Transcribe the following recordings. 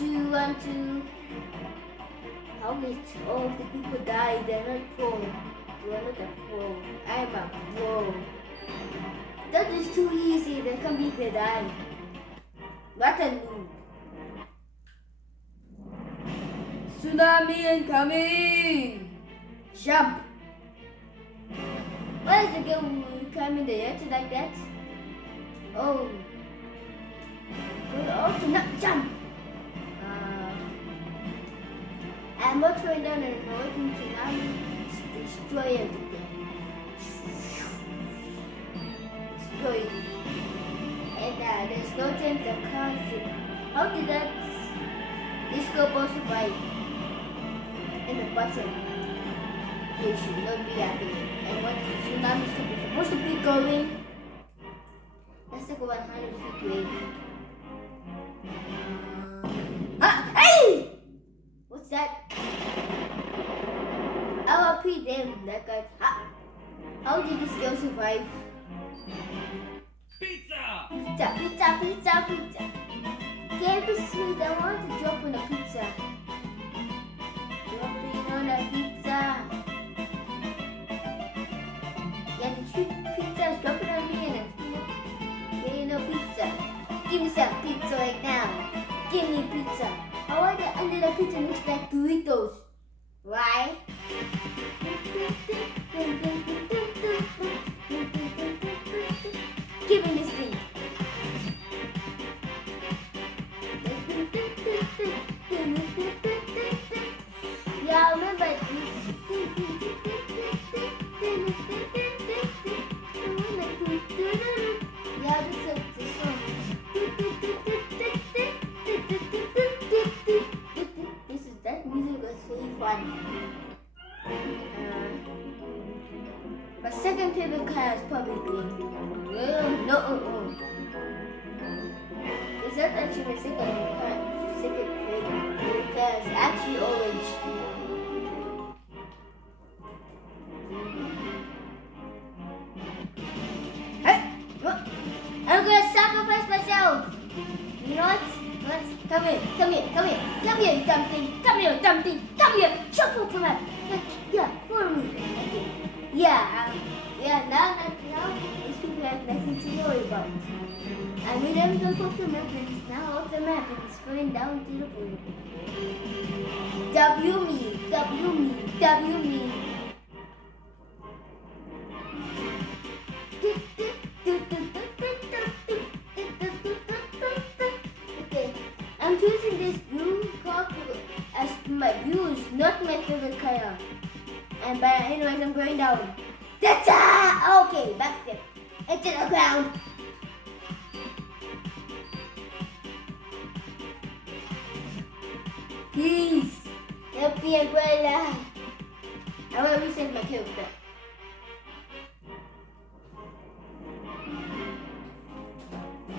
two, 1, 2. How did all of the people die? They're not pro. You are not a pro. I'm a pro. That is too easy. They can't beat the die. What a noob. Tsunami incoming! Jump! Why is the game coming the edge like that? Oh. We also not jump! I'm not throwing down an American tsunami. Destroy everything. Destroy it. And there's no chance the car should. How did that disco ball survive? In the button. They should not be happening. And what the tsunami is supposed to be going? That's like a 100 feet wave. Hey! What's that? I'll repeat them. That guy. How did this girl survive? Pizza! Pizza, pizza, pizza, pizza. Can't be sweet. I want to drop on a pizza. Dropping on a pizza. Yeah, the sweet pizza is dropping on me and I'm getting no pizza. Give me some pizza right now. Give me pizza. How are the under the pizza looks like Doritos? Why? Give me this thing. Yeah, I remember this. Yeah, this is the song. That music was really fun. My second favorite car is probably no. Is that actually my second favorite car? It's actually orange. Hey, I'm gonna sacrifice myself. You know what? Come here, you dumb thing. Come here, jump over my. Yeah, follow me. Okay. Yeah, now these people have nothing to worry about. I made them jump off the map and it's now off the map and it's falling down to the floor. W me. Okay, I'm choosing this blue car as my blue is not my favorite color. And but anyways, I'm going down. That's okay, backflip into the ground. Please help me, Abuela. I will reset my character.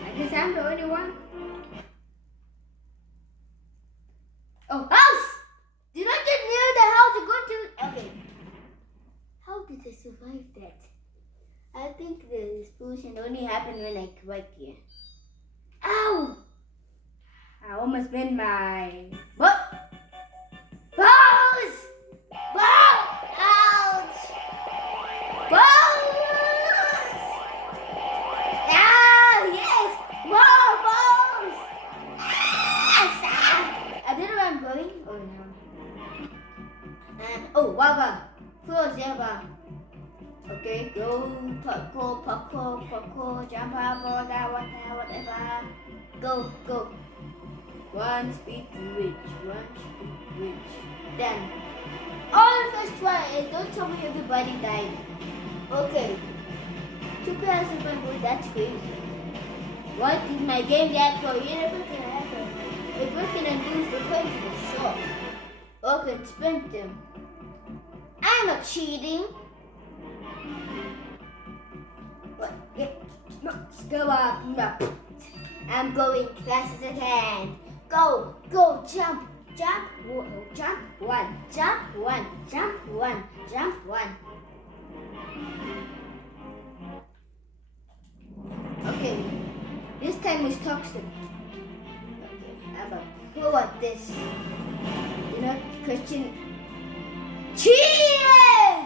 I guess I'm the only one. Oh, house! Did I get near the house to go to? Okay. How did I survive that? I think the explosion only happened when I right here. Ow! I almost bent my butt. Balls! Balls! Ouch! Balls! Ah, yes! More balls! Yes! I don't know where I'm going. Oh, no. Oh, lava. Floor zebra. Okay, go parkour, jump up, whatever. Go. One speed bridge. Then, all the first try, and don't tell me everybody died. Okay, 2 players survived, that's crazy. What did my game get for? You never can happen. If we can lose, we're going to the shop. Okay, sprint them. I'm not cheating. What? No, go up. I'm going fast as I can. Go, jump. Jump one. Okay, this time is toxic. Okay, I'm up. How about this? You know, Christian. Cheater!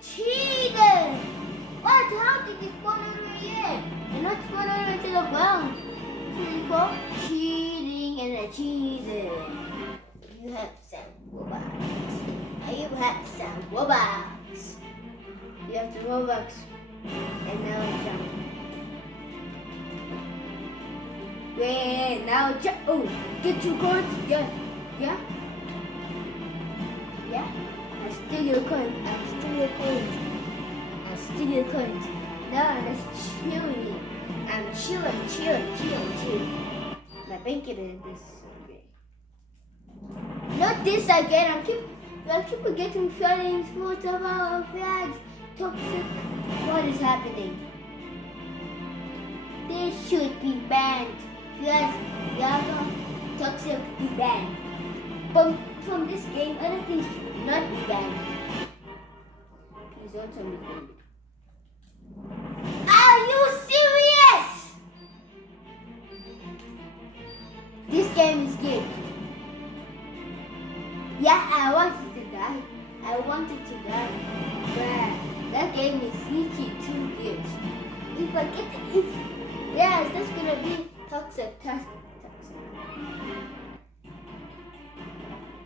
Cheater! What? How did you spawn over here? You're not spawn over to the ground. That's what you call cheating and a cheater. You have some Robux. You have some Robux. You have the Robux. And now jump. Wait, now jump. Oh, get 2 coins. Yeah. Yeah. Yeah. I steal your coins. I steal your coins. I steal your coins. Now I'm just chilling. I'm chilling. My blanket is this. Not this again. I keep getting feelings for the flags. Toxic. What is happening? This should be banned. Flags, yellow, toxic be banned. But from this game, other things should not be banned. Please don't tell me. Are you serious? This game is good. Yeah, I wanted to die. But that game is literally too good. If I get the yes, that's gonna be toxic.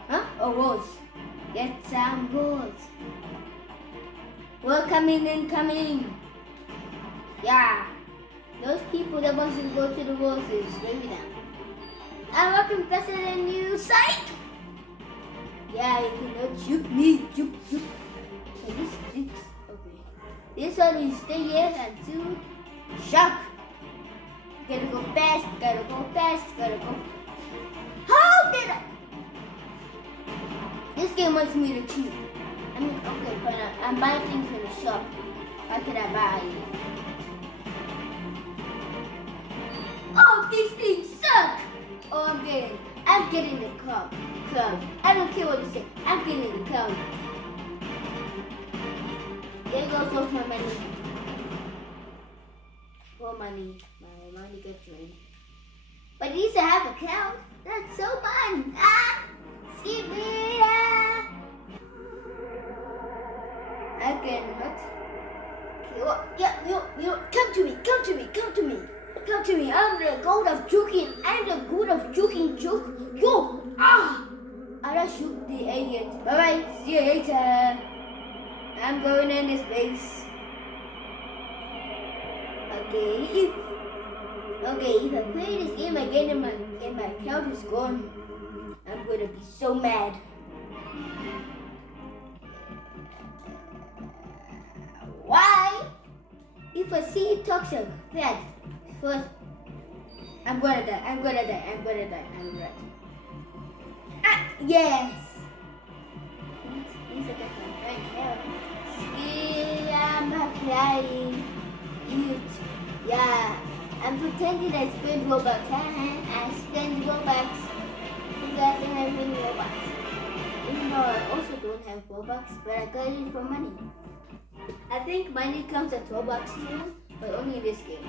Huh? Oh, rolls. Get some rolls. We're coming. Yeah. Those people that wants to go to the rolls is maybe them. I'm working faster than you, psych! Yeah, you cannot shoot me. Shoot. Okay, this one is stay here until shock. Gotta go fast. How did I? This game wants me to cheat. I mean, okay, fine. I'm buying things from the shop. How can I buy it? Oh, these things suck. Oh, I'm getting the club. I don't care what you say. I'm getting the club. There goes all my money. For money. My money gets drained. But at least I have a cow. That's so fun. Skip me. I can what? Yeah, you come to me. I'm the god of joking. Yo. I just shoot the aliens. Bye. See you later. I'm going in this base. Okay, if I play this game again and my account is gone, I'm gonna be so mad. Why? If I see toxic fat first, I'm gonna die. I'm right. Yes. These are my friend here. I'm flying. Yeah. I'm pretending I spend Robux. I spend Robux. You guys don't have any Robux. Even though I also don't have Robux, but I got it for money. I think money comes at Robux too, but only in this game.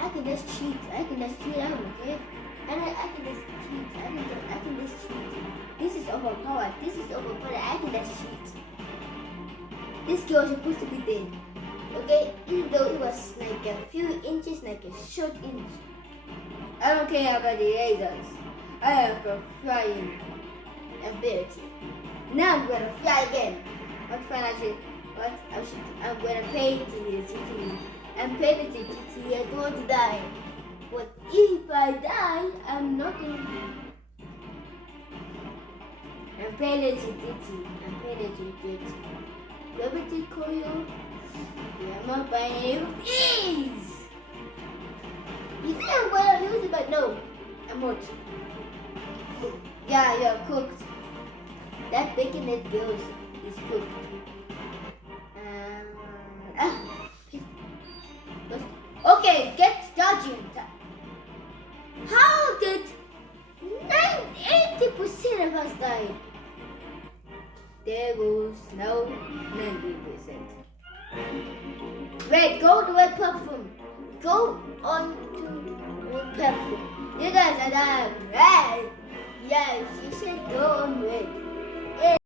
I can just cheat. I'm okay. And I can just cheat. I can just cheat. This is overpowered. I can just cheat. This girl was supposed to be dead. Okay? Even though it was like a few inches, like a short inch. I don't care about the lasers. I have a flying ability. Now I'm gonna fly again. I'm gonna pay to the TT. I'm paying to the TT. I don't want to die. But if I die, I'm not gonna. I'm paying to TT. Gravity coil. I'm not buying any of these. You think I'm gonna use it, but no, I'm not. Yeah, you're cooked. That bacon that goes is cooked. Okay, get dodging. How did 80% of us die? There goes now 90%. Wait, go to the platform. go on to purple. You guys are done. Red. Yes, you should go on red.